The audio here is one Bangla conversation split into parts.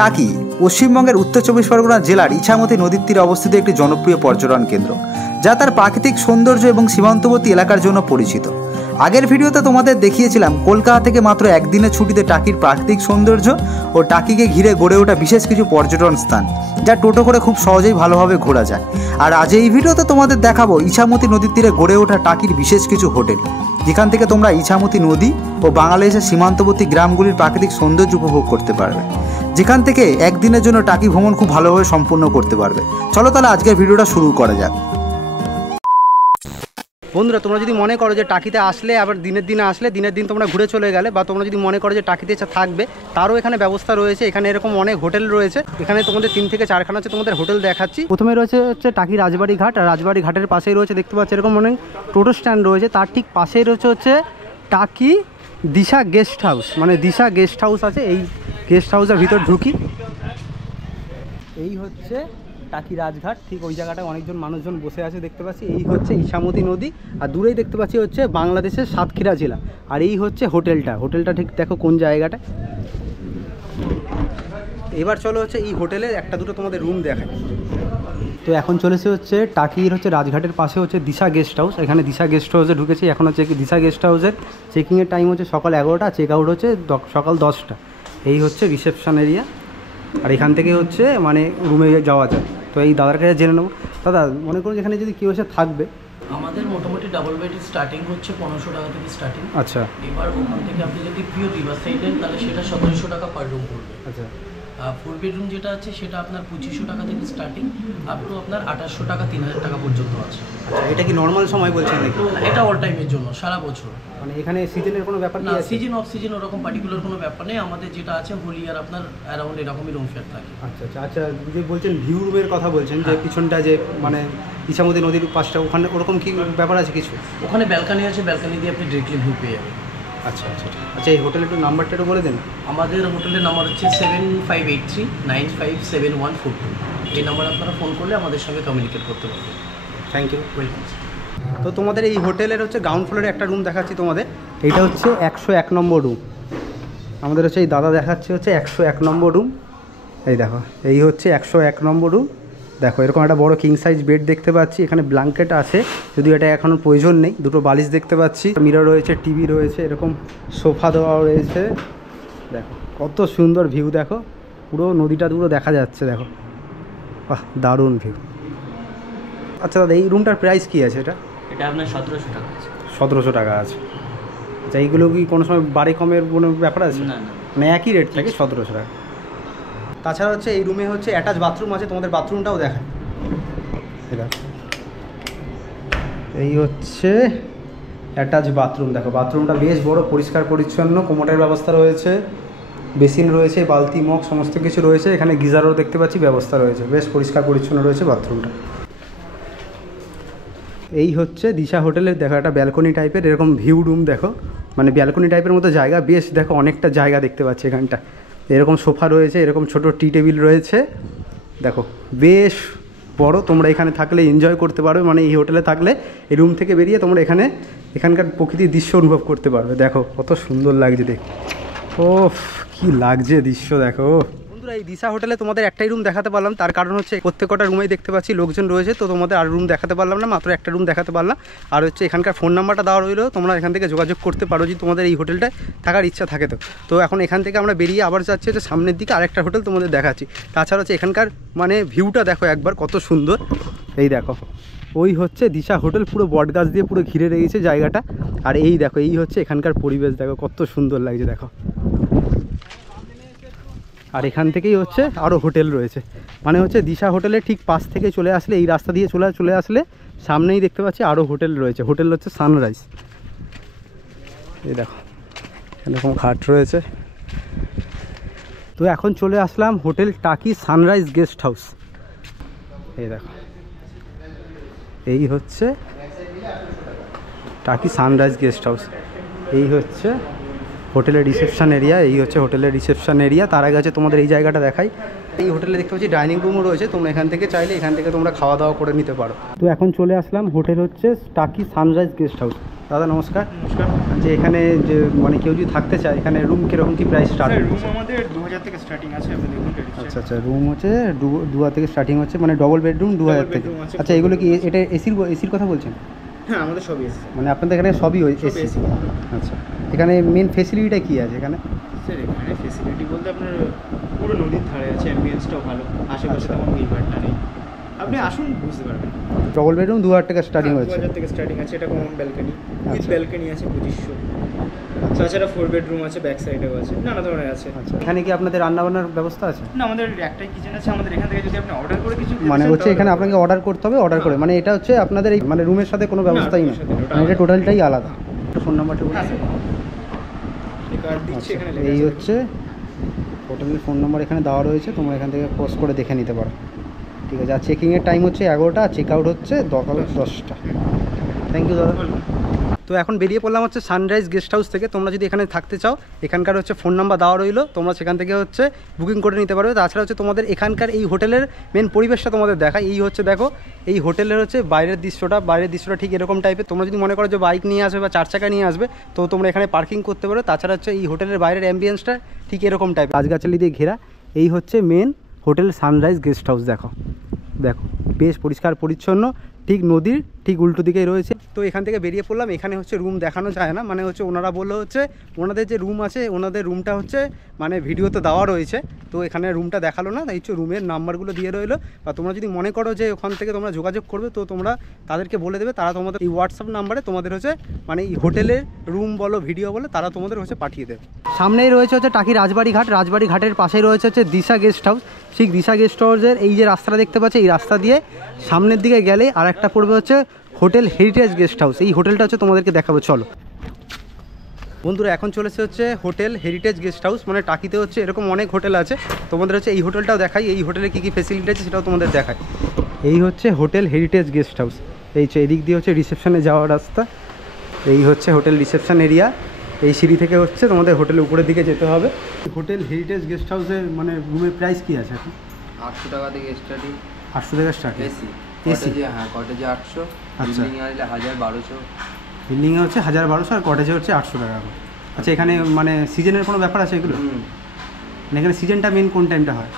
টাকি পশ্চিমবঙ্গের উত্তর 24 পরগনা জেলার ইছামতি নদীর তীরে অবস্থিত একটি জনপ্রিয় পর্যটন কেন্দ্র, যা তার প্রাকৃতিক সৌন্দর্য এবং সীমান্তবর্তী এলাকার জন্য পরিচিত। আগের ভিডিওতে তোমাদের দেখিয়েছিলাম কলকাতা থেকে মাত্র একদিনের ছুটিতে টাকির প্রাকৃতিক সৌন্দর্য ও টাকিকে ঘিরে গড়ে ওঠা বিশেষ কিছু পর্যটন স্থান, যা টোটো করে খুব সহজেই ভালোভাবে ঘোরা যায়। আর আজ এই ভিডিওতে তোমাদের দেখাবো ইছামতি নদীর তীরে গড়ে ওঠা টাকির বিশেষ কিছু হোটেল, যেখান থেকে তোমরা ইছামতি নদী ও বাংলাদেশের সীমান্তবর্তী গ্রামগুলির প্রাকৃতিক সৌন্দর্য উপভোগ করতে পারবে, যেখান থেকে একদিনের জন্য টাকি ভ্রমণ খুব ভালোভাবে সম্পূর্ণ করতে পারবে। চলো তাহলে আজকের ভিডিওটা শুরু করা যাক। বন্ধুরা, তোমরা যদি মনে করো যে টাকিতে আসলে আবার দিনের দিন তোমরা ঘুরে চলে গেলে, বা তোমরা যদি মনে করো যে টাকিতে থাকবে, তারও এখানে ব্যবস্থা রয়েছে। এখানে এরকম অনেক হোটেল রয়েছে। এখানে তোমাদের 3 থেকে 4খানা হচ্ছে তোমাদের হোটেল দেখাচ্ছি। প্রথমে রয়েছে টাকি রাজবাড়ি ঘাট, আর রাজবাড়ি ঘাটের পাশেই রয়েছে দেখতে পাচ্ছি এরকম অনেক টোটো স্ট্যান্ড রয়েছে। তার ঠিক পাশেই রয়েছে টাকি দিশা গেস্ট হাউস, মানে দিশা গেস্ট হাউস আছে। এই গেস্ট হাউসের ভিতর ঢুকি, এই হচ্ছে টাকি রাজঘাট। ঠিক ওই জায়গাটায় অনেকজন মানুষজন বসে আছে দেখতে পাচ্ছি। এই হচ্ছে ইছামতি নদী, আর দূরেই দেখতে পাচ্ছি হচ্ছে বাংলাদেশের সাতক্ষীরা জেলা। আর এই হচ্ছে হোটেলটা ঠিক দেখো কোন জায়গাটা। এবার চলো হচ্ছে এই হোটেলে একটা দুটো তোমাদের রুম দেখায়। তো এখন চলেছে হচ্ছে টাকির হচ্ছে রাজঘাটের পাশে হচ্ছে দিশা গেস্ট হাউস। এখানে দিশা গেস্ট হাউসে ঢুকেছি। এখন হচ্ছে দিশা গেস্ট হাউসের চেকিংয়ের টাইম হচ্ছে সকাল 11টা, চেক আউট হচ্ছে সকাল 10টা। এই হচ্ছে রিসেপশন এরিয়া, আর এখান থেকে হচ্ছে মানে রুমে যাওয়া যায়। তো এই দাদার কাছে জেনে নেবো। দাদা, মনে করুন এখানে যদি কেউ এসে থাকবে, আমাদের মোটামুটি ডাবল বেড স্টার্টিং হচ্ছে 1500 টাকা থেকে স্টার্টিং। আচ্ছা, এবার ওখান থেকে আপনি যদি পিওর রিভার সাইড নেন তাহলে সেটা 1700 টাকা পার রুম পড়বে। আচ্ছা, ফুল বেডরুম যেটা আছে সেটা আপনার 2500 টাকা থেকে স্টার্টিং আপ টু আপনার 2800 টাকা 3000 টাকা পর্যন্ত আছে। আচ্ছা, এটা কি নর্মাল সময় বলছেন নাকি? এটা অল টাইমের জন্য, সারা বছর। মানে এখানে সিজনের কোনো ব্যাপার না, সিজন অফ সিজন ওরকম পার্টিকুলার কোনো ব্যাপার নেই। আমাদের যেটা আছে হোলি আর আপনার অ্যারাউন্ড এরকমই রুম ফেয়ার থাকে। আচ্ছা আচ্ছা আচ্ছা, যে বলছেন ভিউ রুমের কথা বলছেন, যে পিছনটা যে মানে ইছামতি নদীর পাশটা, ওখানে ওরকম কি ব্যাপার আছে কিছু? ওখানে ব্যালকানি আছে, ব্যালকানি দিয়ে আপনি ডিরেক্টলি ভিউ পেয়ে যাবেন। আচ্ছা আচ্ছা আচ্ছা, এই হোটেলের একটু নাম্বারটা একটু বলে দেন। আমাদের হোটেলের নাম্বার হচ্ছে 7583957142। এই নাম্বার আপনারা ফোন করলে আমাদের সঙ্গে কমিউনিকেট করতে পারবেন। Thank you, welcome. তো তোমাদের এই হোটেলের হচ্ছে গ্রাউন্ড ফ্লোরে একটা রুম দেখাচ্ছি তোমাদের। এইটা হচ্ছে 101 নম্বর রুম। আমাদের হচ্ছে এই দাদা দেখাচ্ছে হচ্ছে 101 নম্বর রুম। এই দেখো, এই হচ্ছে 101 নম্বর রুম। দেখো এরকম একটা বড় কিং সাইজ বেড দেখতে পাচ্ছি। এখানে ব্ল্যাঙ্কেট আছে, যদিও এটা এখনও প্রয়োজন নেই। দুটো বালিশ দেখতে পাচ্ছি, মিরর রয়েছে, টিভি রয়েছে, এরকম সোফা দেওয়া রয়েছে। দেখো কত সুন্দর ভিউ, দেখো পুরো নদীটা পুরো দেখা যাচ্ছে। দেখো, বাহ, দারুণ ভিউ। আচ্ছা দাদা, এই রুমটার প্রাইস কী আছে? এটা আপনার 1700 টাকা আছে। 1700 টাকা আছে। আচ্ছা, এইগুলো কি কোনো সময় বাড়ি কমের কোনো ব্যাপার আছে? না না, মানে একই রেট থাকে 1700 টাকা। তাছাড়া হচ্ছে এই রুমে হচ্ছে অ্যাটাচ বাথরুম আছে। তোমাদের বাথরুমটাও দেখায়। এই হচ্ছে অ্যাটাচ বাথরুম। দেখো বাথরুমটা বেশ বড়, পরিষ্কার পরিচ্ছন্ন, কোমোটের ব্যবস্থা রয়েছে, বেসিন রয়েছে, বালতি মগ সমস্ত কিছু রয়েছে। এখানে গিজারও দেখতে পাচ্ছি ব্যবস্থা রয়েছে। বেশ পরিষ্কার পরিচ্ছন্ন রয়েছে বাথরুমটা। এই হচ্ছে দিশা হোটেলের দেখো একটা ব্যালকনি টাইপের এরকম ভিউ রুম। দেখো মানে ব্যালকনি টাইপের মতো জায়গা, বেশ দেখো অনেকটা জায়গা দেখতে পাচ্ছি এখানটা। এরকম সোফা রয়েছে, এরকম ছোট টি টেবিল রয়েছে। দেখো বেশ বড়, তোমরা এখানে থাকলে এনজয় করতে পারবে। মানে এই হোটেলে থাকলে এই রুম থেকে বেরিয়ে তোমরা এখানকার প্রকৃতির দৃশ্য অনুভব করতে পারবে। দেখো কত সুন্দর লাগছে দেখতে। ও কি লাগছে দৃশ্য দেখো। বন্ধুরা, এই দিশা হোটেলে তোমাদের একটাই রুম দেখাতে পারলাম, তার কারণ হচ্ছে প্রত্যেকটা রুমেই দেখতে পাচ্ছি লোকজন রয়েছে। তো তোমাদের আর রুম দেখাতে পারলাম না, মাত্র একটা রুম দেখাতে পারলাম। আর হচ্ছে এখানকার ফোন নাম্বারটা দেওয়া রইলো, তোমরা এখান থেকে যোগাযোগ করতে পারো যদি তোমাদের এই হোটেলটায় থাকার ইচ্ছা থাকে। তো এখন এখান থেকে আমরা বেরিয়ে আবার যাচ্ছি হচ্ছে সামনের দিকে আরেকটা হোটেল তোমাদের দেখাচ্ছি। তাছাড়া হচ্ছে এখানকার মানে ভিউটা দেখো একবার কত সুন্দর। এই দেখো, ওই হচ্ছে দিশা হোটেল, পুরো বট গাছ দিয়ে পুরো ঘিরে রয়েছে জায়গাটা। আর এই দেখো, এই হচ্ছে এখানকার পরিবেশ, দেখো কত সুন্দর লাগছে। দেখো, আর এখান থেকেই হচ্ছে আরও হোটেল রয়েছে। মানে হচ্ছে দিশা হোটেলের ঠিক পাশ থেকে চলে আসলে, এই রাস্তা দিয়ে চলে আসলে সামনেই দেখতে পাচ্ছি আরও হোটেল রয়েছে। হোটেল হচ্ছে সানরাইজ। এই দেখো এরকম খাট রয়েছে। তো এখন চলে আসলাম হোটেল টাকি সানরাইজ গেস্ট হাউস। এই দেখো, এই হচ্ছে টাকি সানরাইজ গেস্ট হাউস। এই হচ্ছে হোটেলের রিসেপশন এরিয়া। এই হচ্ছে হোটেলের রিসেপশন এরিয়া। তার আগে আছে তোমাদের এই জায়গাটা দেখাই। এই হোটেলে দেখতে পাচ্ছি ডাইনিং রুমও রয়েছে। তোমরা এখান থেকে চাইলে এখান থেকে তোমরা খাওয়া দাওয়া করে নিতে পারো। তো এখন চলে আসলাম হোটেল হচ্ছে টাকি সানরাইজ গেস্ট হাউস। দাদা নমস্কার। নমস্কার যে এখানে যে মানে কেউ যদি থাকতে চায় এখানে রুম কীরকম কী প্রাইস স্টার্ট? স্যার, রুম আমাদের 2000 থেকে স্টার্টিং আছে। আপনি দেখুন আচ্ছা আচ্ছা, রুম হচ্ছে 2000 থেকে স্টার্টিং হচ্ছে, মানে ডবল বেডরুম 2000 থেকে। bedroom আছে, আচ্ছা, এগুলো কি এটা এসির কথা বলছেন? হ্যাঁ, আমাদের সবই আছে মানে আপনাদের এখানে সবই এসি? এসি। আচ্ছা, এখানে মেন ফেসিলিটিটা কী আছে এখানে? স্যার, এখানে ফেসিলিটি বলতে আপনার পুরো নদীর ধারে আছে, অ্যাম্বিয়েন্সটাও ভালো, আশেপাশে আচ্ছা। তেমন ভিড়ভাড়টা নেই। আপনি আসুন, বুঝতে পারবেন। ডবল বেডরুম 2000 টাকা স্টার্টিং হচ্ছে। 2000 থেকে স্টার্টিং আছে। এটা কমন ব্যালকনি, উইথ আচ্ছা। ব্যালকনি আছে 2500। তাছাড়া 4 বেডরুম আছে, ব্যাক সাইডেও আছে, নানা ধরনের আছে। আচ্ছা, এখানে কি আপনাদের রান্নাবান্নার ব্যবস্থা আছে? না, আমাদের একটাই কিচেন আছে। আমাদের এখান থেকে যদি আপনি অর্ডার করে কিছু খেতে মানে চান, হচ্ছে তাহলে এখানে আপনাকে অর্ডার করতে হবে, অর্ডার করে মানে এটা হচ্ছে আপনাদের এই মানে রুমের সাথে কোনো ব্যবস্থাই না, রুমের সাথে ওটা মানে এটা টোটালটাই আলাদা। ফোন নাম্বারটা বলুন। হ্যাঁ, স্যার। এই কার্ড দিচ্ছি, আচ্ছা, এখানে লেখা এই আছে। হচ্ছে হোটেলের ফোন নাম্বার এখানে দেওয়া রয়েছে, তোমরা এখান থেকে পোস্ট করে দেখে নিতে পারো। ঠিক আছে, আর চেকিংয়ের টাইম হচ্ছে 11টা, আর চেক আউট হচ্ছে সকাল 10টা। থ্যাংক ইউ দাদা। তো এখন বেরিয়ে পড়লাম হচ্ছে সানরাইজ গেস্ট হাউস থেকে। তোমরা যদি এখানে থাকতে চাও এখানকার হচ্ছে ফোন নাম্বার দেওয়া রইলো, তোমরা সেখান থেকে হচ্ছে বুকিং করে নিতে পারবে। তাছাড়া হচ্ছে তোমাদের এখানকার এই হোটেলের মেন পরিবেশটা তোমাদের দেখায়। এই হচ্ছে দেখো এই হোটেলের হচ্ছে বাইরের দৃশ্যটা ঠিক এরকম টাইপের। তোমরা যদি মনে করো যে বাইক নিয়ে আসবে বা 4 চাকা নিয়ে আসবে তো তোমরা এখানে পার্কিং করতে পারো। তাছাড়া হচ্ছে এই হোটেলের বাইরের অ্যাম্বিয়েন্সটা ঠিক এরকম টাইপের, গাছগাছালি দিয়ে ঘেরা। এই হচ্ছে main hotel sunrise guest house. দেখো দেখো বেশ পরিষ্কার পরিচ্ছন্ন, ঠিক নদীর ঠিক উল্টো দিকেই রয়েছে। তো এখান থেকে বেরিয়ে পড়লাম। এখানে হচ্ছে রুম দেখানো যায় না, মানে হচ্ছে ওনারা বললো হচ্ছে ওনাদের যে রুম আছে ওনাদের রুমটা হচ্ছে মানে ভিডিওতে দেওয়া রয়েছে, তো এখানে রুমটা দেখালো না। তাই হচ্ছে রুমের নাম্বারগুলো দিয়ে রইলো, বা তোমরা যদি মনে করো যে ওখান থেকে তোমরা যোগাযোগ করবে তো তোমরা তাদেরকে বলে দেবে, তারা তোমাদের এই হোয়াটসঅ্যাপ নাম্বারে তোমাদের হচ্ছে মানে এই হোটেলের রুম বলো ভিডিও বলো তারা তোমাদের হচ্ছে পাঠিয়ে দেবে। সামনেই রয়েছে হচ্ছে টাকি রাজবাড়ি ঘাটের পাশেই রয়েছে হচ্ছে দিশা গেস্ট হাউস। ঠিক দিশা গেস্ট হাউসের এই যে রাস্তাটা দেখতে পাচ্ছি, এই রাস্তা দিয়ে সামনের দিকে গেলে আর একটা পড়বে হচ্ছে হোটেল হেরিটেজ গেস্ট হাউস। এই হোটেলটা হচ্ছে তোমাদেরকে দেখাবো, চলো বন্ধুরা। এখন চলেছে হচ্ছে হোটেল হেরিটেজ গেস্ট হাউস, মানে টাকিতে হচ্ছে এরকম অনেক হোটেল আছে, তোমাদের হচ্ছে এই হোটেলটাও দেখাই। এই হোটেলে কী কী ফেসিলিটি আছে সেটাও তোমাদের দেখায়। এই হচ্ছে হোটেল হেরিটেজ গেস্ট হাউস। এই এদিক দিয়ে হচ্ছে রিসেপশনে যাওয়ার রাস্তা। এই হচ্ছে হোটেল রিসেপশন এরিয়া। এই সিঁড়ি থেকে হচ্ছে তোমাদের হোটেলের উপরের দিকে যেতে হবে। হোটেল হেরিটেজ গেস্ট হাউসের মানে রুমের প্রাইস কী আছে এখন? 800 টাকা থেকে স্টার্টিং। 800 টাকা স্টার্টিং এসি এসি? হ্যাঁ, কটেজে 800। আচ্ছা, বিল্ডিং আসলে 1000-1200। বিল্ডিংয়ে হচ্ছে 1000-1200 আর কটেজে হচ্ছে 800 টাকা। আচ্ছা, এখানে মানে সিজনের কোনো ব্যাপার আছে এগুলো? মানে এখানে সিজনটা মেন কোন টাইমটা হয়?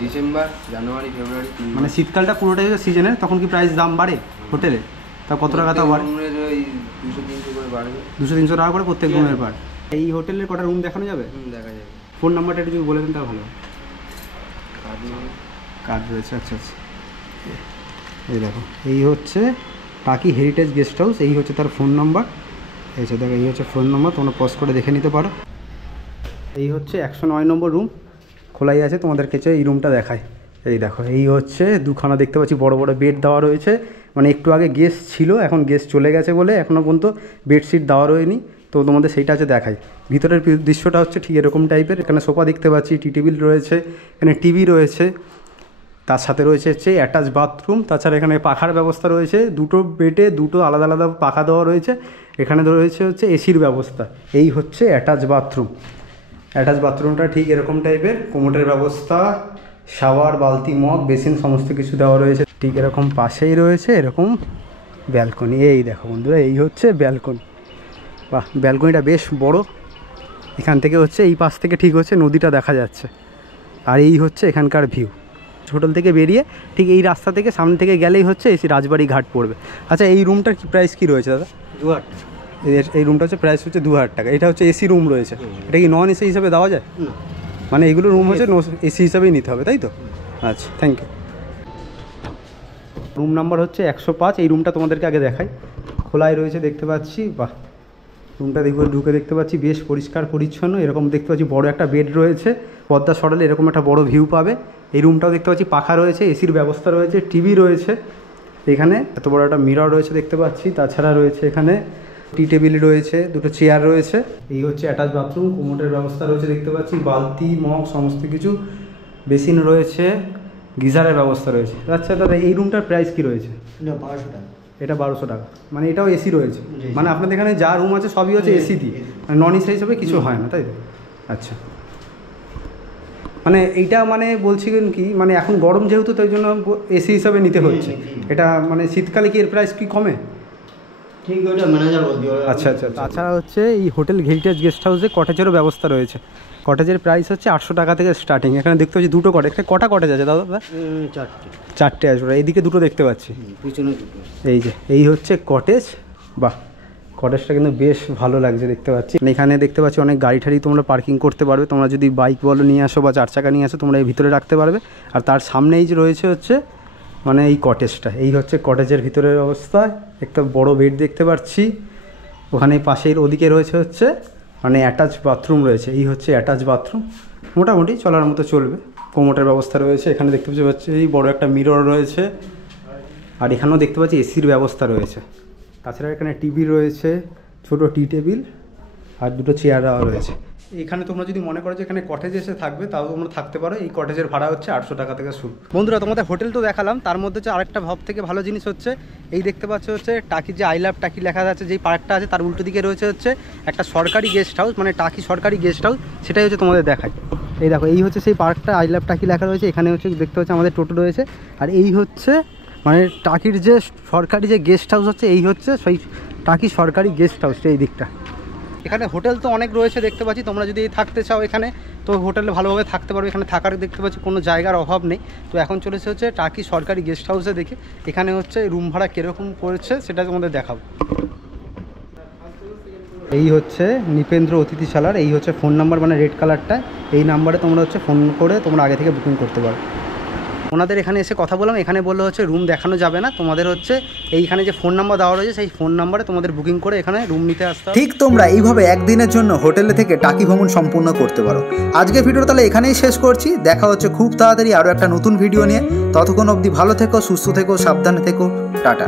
ডিসেম্বর, জানুয়ারি, ফেব্রুয়ারি, 3 মানে শীতকালটা পুরোটাই হচ্ছে সিজনের, তখন কি প্রাইস দাম বাড়ে হোটেলে? তা কত টাকা তাও বাড়ে? রুমের ওই 200-300 করে বাড়বে। 200-300 টাকা করে প্রত্যেক রুমের পার। এই হোটেলের কটা রুম দেখানো যাবে? দেখা যাবে। ফোন নাম্বারটা একটু যদি বলে দেন তাহলে ভালো হয়। কার্ড কার্ড রয়েছে, আচ্ছা আচ্ছা। এই দেখো এই হচ্ছে টাকি হেরিটেজ গেস্ট হাউস, এই হচ্ছে তার ফোন নাম্বার। এই যে দেখো এই হচ্ছে ফোন নাম্বার, তোমরা পজ করে দেখে নিতে পারো। এই হচ্ছে 109 নম্বর রুম, খোলাই আছে, তোমাদেরকে এই রুমটা দেখায়। এই দেখো এই হচ্ছে দুখানা দেখতে পাচ্ছি বড় বড় বেড দেওয়া রয়েছে। মানে একটু আগে গেস্ট ছিল, এখন গেস্ট চলে গেছে বলে এখনও পর্যন্ত বেডশিট দেওয়া রয়নি, তো তোমাদের সেইটা আছে দেখাই। ভিতরের দৃশ্যটা হচ্ছে ঠিক এরকম টাইপের। এখানে সোফা দেখতে পাচ্ছি, টি টেবিল রয়েছে, এখানে টিভি রয়েছে, তার সাথে রয়েছে হচ্ছে অ্যাটাচ বাথরুম। তাছাড়া এখানে পাখার ব্যবস্থা রয়েছে, দুটো বেডে দুটো আলাদা আলাদা পাখা দেওয়া রয়েছে। এখানে রয়েছে হচ্ছে এসির ব্যবস্থা। এই হচ্ছে অ্যাটাচ বাথরুম। অ্যাটাচ বাথরুমটা ঠিক এরকম টাইপের, কোমোটের ব্যবস্থা, শাওয়ার, বালতি, মগ, বেসিন সমস্ত কিছু দেওয়া রয়েছে। ঠিক এরকম পাশেই রয়েছে এরকম ব্যালকনি। এই দেখো বন্ধুরা এই হচ্ছে ব্যালকনি। বাহ, ব্যালকনিটা বেশ বড়। এখান থেকে হচ্ছে এই পাশ থেকে ঠিক হচ্ছে নদীটা দেখা যাচ্ছে। আর এই হচ্ছে এখানকার ভিউ। হোটেল থেকে বেরিয়ে ঠিক এই রাস্তা থেকে সামনে থেকে গেলেই হচ্ছে এসি রাজবাড়ি ঘাট পড়বে। আচ্ছা, এই রুমটার কি প্রাইস কী রয়েছে দাদা? 2000। এই রুমটা হচ্ছে প্রাইস হচ্ছে 2000 টাকা। এটা হচ্ছে এসি রুম রয়েছে। এটা কি নন এসি হিসাবে দেওয়া যায়? মানে এইগুলো রুম হচ্ছে এসি হিসাবেই নিতে হবে, তাই তো? আচ্ছা, থ্যাংক ইউ। রুম নাম্বার হচ্ছে 105। এই রুমটা তোমাদেরকে আগে দেখাই। খোলাই রয়েছে দেখতে পাচ্ছি। বাহ, রুমটা ঢুকে দেখতে পাচ্ছি বেশ পরিষ্কার পরিচ্ছন্ন। এরকম দেখতে পাচ্ছি বড় একটা বেড রয়েছে, পর্দা সরালে এরকম একটা বড় ভিউ পাবে। এই রুমটাও দেখতে পাচ্ছি পাখা রয়েছে, এসির ব্যবস্থা রয়েছে, টিভি রয়েছে। এখানে এত বড় একটা মিরর রয়েছে দেখতে পাচ্ছি। তাছাড়া রয়েছে এখানে টি টেবিল রয়েছে, দুটো চেয়ার রয়েছে। এই হচ্ছে অ্যাটাচ বাথরুম, কোমোটের ব্যবস্থা রয়েছে দেখতে পাচ্ছি, বালতি, মগ সমস্ত কিছু, বেসিন রয়েছে, গিজারের ব্যবস্থা রয়েছে। আচ্ছা দাদা, এই রুমটার প্রাইস কী রয়েছে? 1200 টাকা। এটা 1200 টাকা। মানে এটাও এসি রয়েছে? মানে আপনাদের এখানে যা রুম আছে সবই হচ্ছে এসি দিয়ে, মানে নন এসি হিসাবে কিছু হয় না, তাই তো? আচ্ছা, মানে এইটা মানে বলছিলেন কি মানে এখন গরম যেহেতু তাই জন্য এসি হিসাবে নিতে হচ্ছে। এটা মানে শীতকালে কি এর প্রাইস কি কমে? ঠিক ওটা ম্যানেজার বলতে হবে। আচ্ছা আচ্ছা, তাছাড়া হচ্ছে এই হোটেল হেরিটেজ গেস্ট হাউসে কটেজেরও ব্যবস্থা রয়েছে। কটেজের প্রাইস হচ্ছে 800 টাকা থেকে স্টার্টিং। এখানে দেখতে পাচ্ছি দুটো কটেজ। কটা কটেজ আছে দাদা? চারটে, 4টে আসবে। এইদিকে দুটো দেখতে পাচ্ছি, পিছনে দুটো। এই যে এই হচ্ছে কটেজ। বাহ, কটেজটা কিন্তু বেশ ভালো লাগছে দেখতে পাচ্ছি। এখানে দেখতে পাচ্ছি অনেক গাড়ি ঠাড়ি তোমরা পার্কিং করতে পারবে। তোমরা যদি বাইক বলো নিয়ে আসো বা 4 চাকা নিয়ে আসো, তোমরা এই ভিতরে রাখতে পারবে। আর তার সামনেই যে রয়েছে হচ্ছে মানে এই কটেজটা, এই হচ্ছে কটেজের ভিতরের অবস্থা। একটা বড় বেড দেখতে পাচ্ছি। ওখানে পাশের ওদিকে রয়েছে হচ্ছে মানে অ্যাটাচ বাথরুম রয়েছে। এই হচ্ছে অ্যাটাচ বাথরুম, মোটামুটি চলার মতো চলবে। কোমোটের ব্যবস্থা রয়েছে। এখানে দেখতে পাচ্ছি এই বড় একটা মিরর রয়েছে। আর এখানেও দেখতে পাচ্ছি এসির ব্যবস্থা রয়েছে। তাছাড়া এখানে টিভি রয়েছে, ছোটো টি টেবিল আর দুটো চেয়ার দেওয়া রয়েছে। এখানে তোমরা যদি মনে করো যে এখানে কটেজে এসে থাকবে, তাও তোমরা থাকতে পারো। এই কটেজের ভাড়া হচ্ছে 800 টাকা থেকে শুরু। বন্ধুরা, তোমাদের হোটেল তো দেখালাম, তার মধ্যে হচ্ছে আরেকটা ভাব থেকে ভালো জিনিস হচ্ছে এই দেখতে পাচ্ছ হচ্ছে টাকির যে আই লাভ টাকি লেখা যাচ্ছে, যেই পার্কটা আছে তার উল্টো দিকে রয়েছে হচ্ছে একটা সরকারি গেস্ট হাউস, মানে টাকি সরকারি গেস্ট হাউস। সেটাই হচ্ছে তোমাদের দেখায়। এই দেখো, এই হচ্ছে সেই পার্কটা, আই লাভ টাকি লেখা রয়েছে। এখানে হচ্ছে দেখতে পাচ্ছি আমাদের টোটো রয়েছে। আর এই হচ্ছে মানে টাকির যে সরকারি যে গেস্ট হাউস হচ্ছে, এই হচ্ছে সেই টাকি সরকারি গেস্ট হাউসটা এই দিকটা। এখানে হোটেল তো অনেক রয়েছে দেখতে পাচ্ছি। তোমরা যদি থাকতে চাও এখানে, তো হোটেলে ভালোভাবে থাকতে পারবে। এখানে থাকার দেখতে পাচ্ছি কোনো জায়গার অভাব নেই। তো এখন চলেছে হচ্ছে টাকি সরকারি গেস্ট হাউসে দেখে এখানে হচ্ছে রুম ভাড়া কীরকম পড়েছে সেটা তোমাদের দেখাবো। এই হচ্ছে নিপেন্দ্র অতিথিশালার, এই হচ্ছে ফোন নাম্বার, মানে রেড কালারটা। এই নাম্বারে তোমরা হচ্ছে ফোন করে তোমরা আগে থেকে বুকিং করতে পারো। ওনাদের এখানে এসে কথা বললাম, এখানে বললো হচ্ছে রুম দেখানো যাবে না, তোমাদের হচ্ছে এইখানে যে ফোন নাম্বার দেওয়া রয়েছে সেই ফোন নাম্বারে তোমাদের বুকিং করে এখানে রুম নিতে আসতে হবে। ঠিক তোমরা এইভাবে একদিনের জন্য হোটেলে থেকে টাকি ভ্রমণ সম্পূর্ণ করতে পারো। আজকে ভিডিও তাহলে এখানেই শেষ করছি। দেখা হচ্ছে খুব তাড়াতাড়ি আরও একটা নতুন ভিডিও নিয়ে। ততক্ষণ অবধি ভালো থেকো, সুস্থ থেকো, সাবধানে থেকো। টাটা।